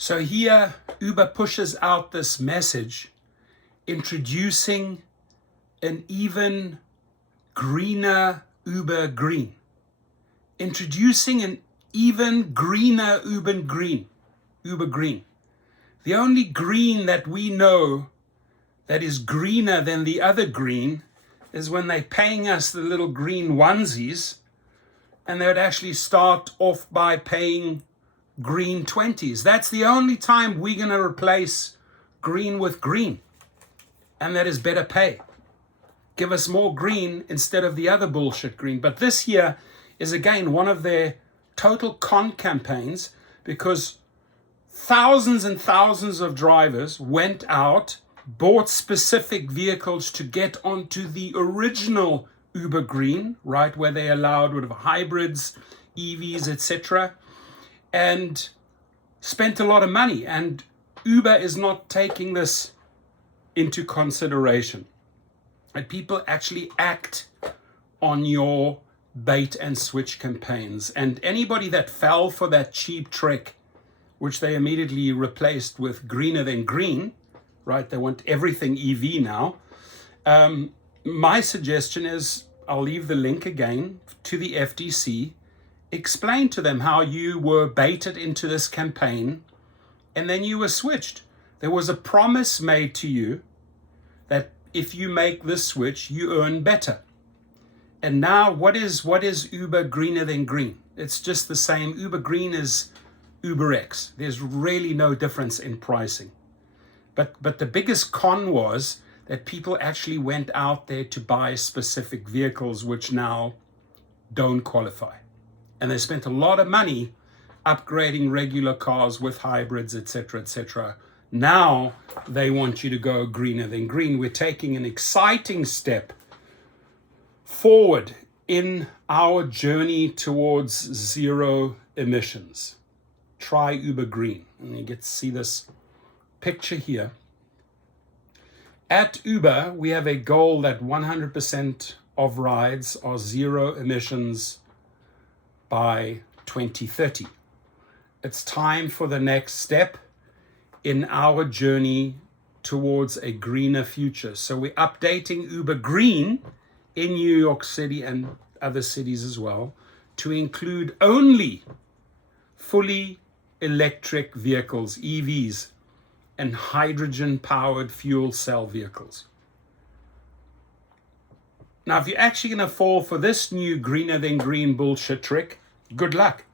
So here, Uber pushes out this message, introducing an even greener Uber Green. Introducing an even greener Uber Green. The only green that we know that is greener than the other green is when they're paying us the little green onesies, and they would actually start off by paying green 20s. That's the only time we're going to replace green with green, and that is better pay. Give us more green instead of the other bullshit green. But this here is again one of their total con campaigns, because thousands and thousands of drivers went out, bought specific vehicles to get onto the original Uber Green, right, where they allowed whatever hybrids, EVs, etc., and spent a lot of money. And Uber is not taking this into consideration. And people actually act on your bait and switch campaigns. And anybody that fell for that cheap trick, which they immediately replaced with greener than green, right? They want everything EV now. My suggestion is, I'll leave the link again to the FTC. Explain to them how you were baited into this campaign and then you were switched. There was a promise made to you that if you make this switch, you earn better. And now what is Uber greener than green? It's just the same. Uber Green is Uber X. There's really no difference in pricing. But the biggest con was that people actually went out there to buy specific vehicles which now don't qualify. And they spent a lot of money upgrading regular cars with hybrids, etc., etc. Now they want you to go greener than green. We're taking an exciting step forward in our journey towards zero emissions. Try Uber Green. And you get to see this picture here. At Uber, we have a goal that 100% of rides are zero emissions by 2030. It's time for the next step in our journey towards a greener future. So we're updating Uber Green in New York City and other cities as well to include only fully electric vehicles, EVs, and hydrogen-powered fuel cell vehicles. Now, if you're actually going to fall for this new greener than green bullshit trick, good luck.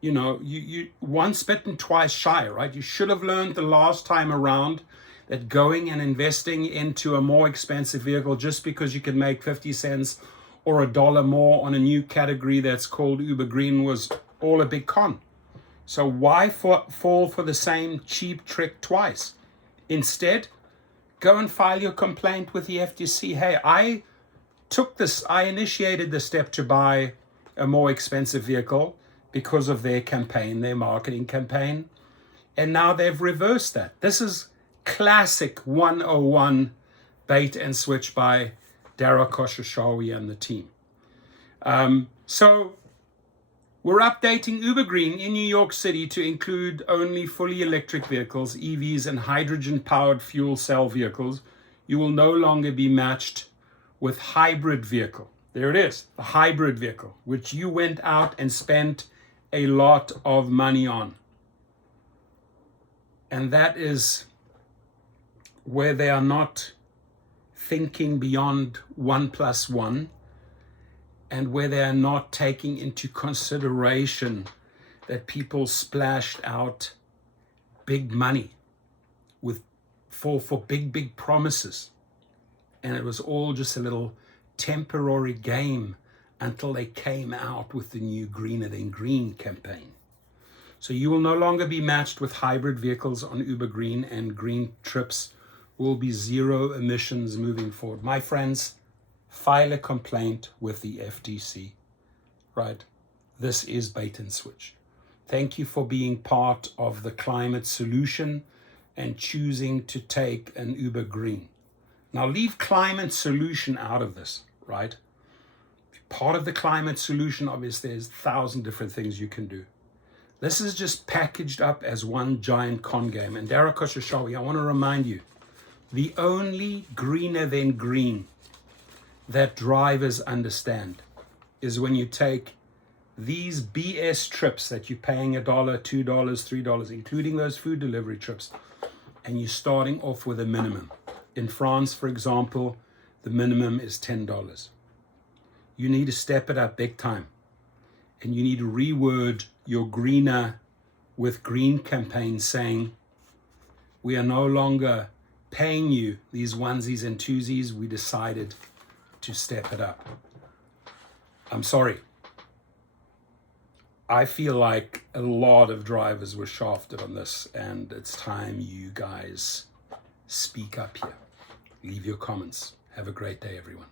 You know, you once bitten, twice shy, right? You should have learned the last time around that going and investing into a more expensive vehicle just because you can make 50 cents or $1 more on a new category that's called Uber Green was all a big con. So why fall for the same cheap trick twice? Instead, go and file your complaint with the FTC. Hey, I initiated the step to buy a more expensive vehicle because of their campaign, their marketing campaign. And now they've reversed that. This is classic 101 bait and switch by Dara Khosrowshahi and the team. So we're updating Uber Green in New York City to include only fully electric vehicles, EVs, and hydrogen-powered fuel cell vehicles. You will no longer be matched with hybrid vehicle. There it is, the hybrid vehicle, which you went out and spent a lot of money on. And that is where they are not thinking beyond 1 + 1, and where they are not taking into consideration that people splashed out big money for big promises. And it was all just a little temporary game until they came out with the new greener than green campaign. So you will no longer be matched with hybrid vehicles on Uber Green, and green trips will be zero emissions moving forward. My friends, file a complaint with the FTC, right? This is bait and switch. Thank you for being part of the climate solution and choosing to take an Uber Green. Now leave climate solution out of this, right? Part of the climate solution, obviously, there's 1,000 different things you can do. This is just packaged up as one giant con game. And Darakoshawi, I want to remind you, the only greener than green that drivers understand is when you take these BS trips that you're paying $1, $2, $3, including those food delivery trips, and you're starting off with a minimum. In France, for example, the minimum is $10. You need to step it up big time. And you need to reword your greener with green campaign saying, we are no longer paying you these onesies and twosies. We decided to step it up. I'm sorry. I feel like a lot of drivers were shafted on this, and it's time you guys speak up here. Leave your comments. Have a great day, everyone.